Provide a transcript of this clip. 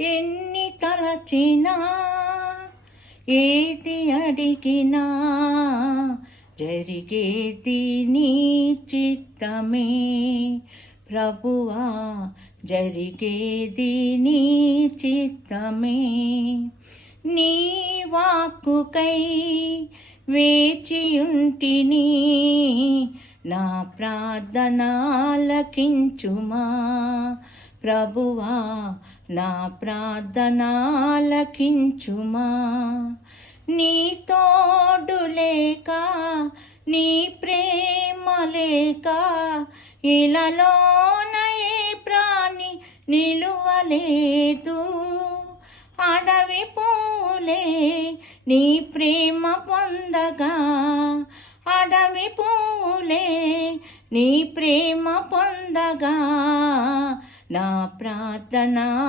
ఎన్ని తలచినా ఏది అడిగినా జరిగేది నీ చిత్తమే ప్రభువా, జరిగేది నీ చిత్తమే. నీ వాక్కుకై వేచియుంటిని, నా ప్రార్థనాలకించుమా ప్రభువా, నా ప్రార్థనాలకించుమా. నీ తోడు లేక, నీ ప్రేమ లేక ఇలలోన ఏ ప్రాణి నిలువలేదు. అడవి పూలే నీ ప్రేమ పొందగా, అడవి పూలే నీ ప్రేమ పొందగా, నా ప్రార్థన